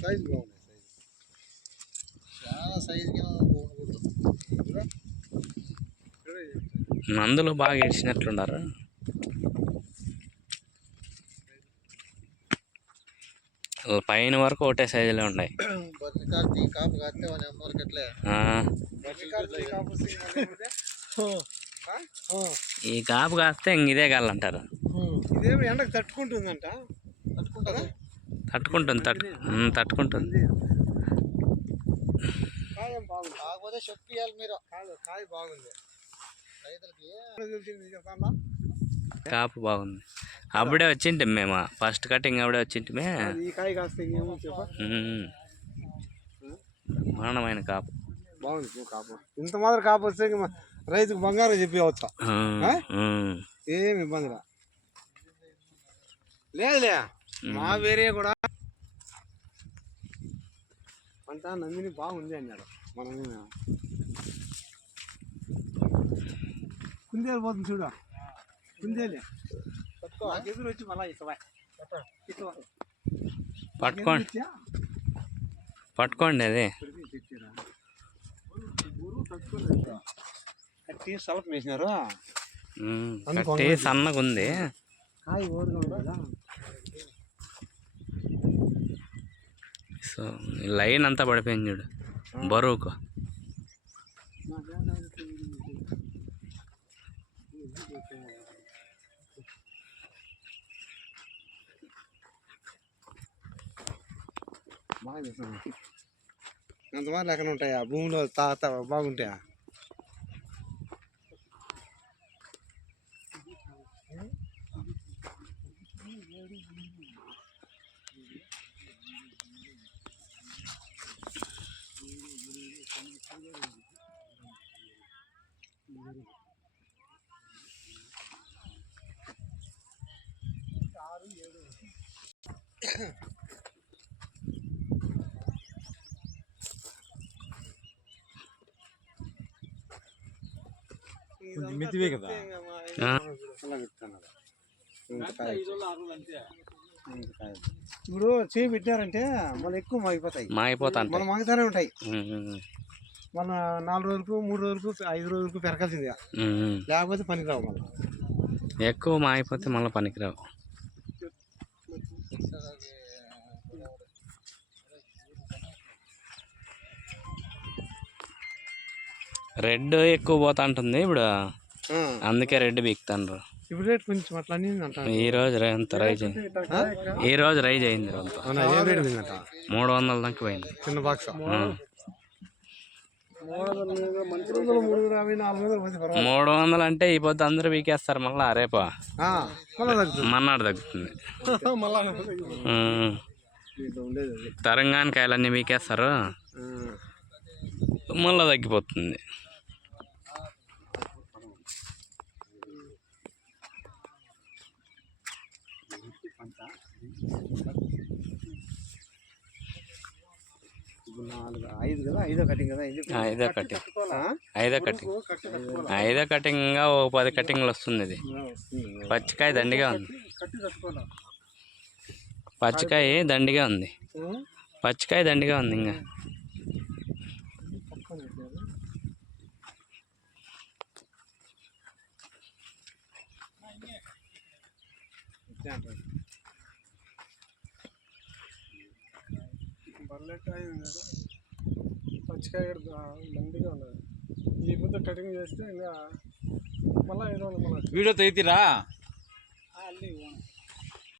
Size బాగున్నాయి. చాలా సైజుగా మందులు బాగా ఇచ్చినట్లున్నారు. పైన వరకు ఒకటే సైజులో ఉన్నాయి. కాపు కాస్తే వాళ్ళ అమ్మలకి ఎట్లే ఈ కాపు కాస్తే ఇంక ఇదే కాలంటారు. ఇదేమో ఎండకు తట్టుకుంటుందంట. తట్టుకుంటుంది తట్టుకుంటుంది. కాయ బాగుంది, కాకపోతే చెప్పియాలి మీరు. కాయ బాగుంది రైతులకి. కాపు బాగుంది. అప్పుడే వచ్చింటే మేము ఫస్ట్ కటింగ్ అప్పుడే వచ్చింటే ఈ కాయ కాస్త మరణమైన కాపు బాగుంది. కాపు ఇంత మాత్రం కాపు వస్తే రైతుకు బంగారం చెప్పవచ్చు. ఏమి ఇబ్బంది లేదులే. మా వేరే కూడా పంట నందిని బాగుంది అన్నాడు. మనం కుందేలు పోతుంది చూడ, కుందేలే ఎదురు వచ్చి మళ్ళా పట్టుకోండి అది కట్టి సలపం వేసినారు. కట్టి సన్నగా ఉంది. కాయ ఓడుగా సో లైన్ అంతా పడిపోయింది చూడు బరువుకు. అంతమారి ఎక్కడ ఉంటాయా భూమిలో బాగుంటాయా? మితివే కదా ఇప్పుడు చేయి పెట్టారంటే మళ్ళీ ఎక్కువ మాగిపోతాయి. మన మాగుతానే ఉంటాయి. మన 4 రోజులకు 3 రోజులకు 5 రోజులకు పెరగాల్సిందే, లేకపోతే పనికిరావు. మళ్ళీ ఎక్కువ మాగిపోతే మళ్ళీ పనికిరావు. రెడ్ ఎక్కువ పోతా ఉంటుంది ఇప్పుడు, అందుకే రెడ్ బీక్తాండ్రు. ఇప్పుడు రేట్ కొంచెం అట్లా ఈ రోజు రైజ్ అయింది. 300 దాకా పోయింది. చిన్న బాక్స్ 300 అంటే ఈ పొద్దు అందరూ బీకేస్తారు. మళ్ళా రేపు మన్నాడు తగ్గుతుంది. తెలంగాణ కాయలన్నీ బీకేస్తారు, మళ్ళీ తగ్గిపోతుంది. ఐదో కటింగ్. ఇంకా 10 కటింగ్లు వస్తుంది. ఇది పచ్చికాయ దండిగా ఉంది. పచ్చికాయ దండిగా ఉంది. ఇంకా పచ్చికాయ దండిగా ఉన్నది. ఈ పొద్దు కటింగ్ చేస్తే ఇంకా మళ్ళీ వీడియో తెగితీరా.